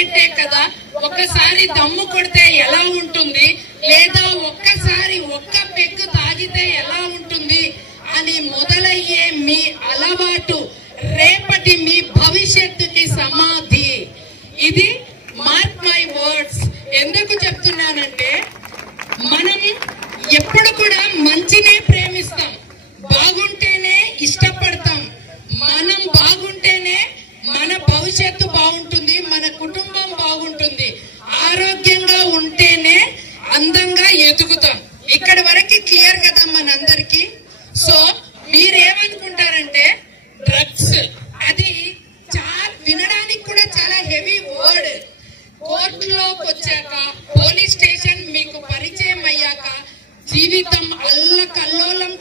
సిగరెట్టే కదా, ఒక్కసారి దమ్ము కొడితే ఎలా ఉంటుంది, లేదా ఒక్కసారి ఒక్క పెగ్గు తాగితే ఎలా ఉంటుంది అని మొదలయ్యే మీ అలవాటు రేపటి మీ భవిష్యత్తుకి సమాధి. ఇది మార్క్ మై వర్డ్స్. ఎందుకు చెప్తున్నానంటే, మనం ఎప్పుడు కూడా మంచినే ప్రేమిస్తాం, బాగుంటేనే ఇష్టపడతాం. మనం బాగుంటేనే మన భవిష్యత్తు బాగుంటుంది, మన కుటుంబం బాగుంటుంది. ఆరోగ్యంగా ఉంటేనే అందంగా ఎదుగుతాం. ఇక్కడ వరకు క్లియర్ కదా మనందరికి. సో మీరేమనుకుంటారంటే డ్రగ్స్ అది వినడానికి కూడా చాలా హెవీ వర్డ్. కోర్టులోకి వచ్చాక, పోలీస్ స్టేషన్ మీకు పరిచయం అయ్యాక జీవితం అల్లకల్లోలం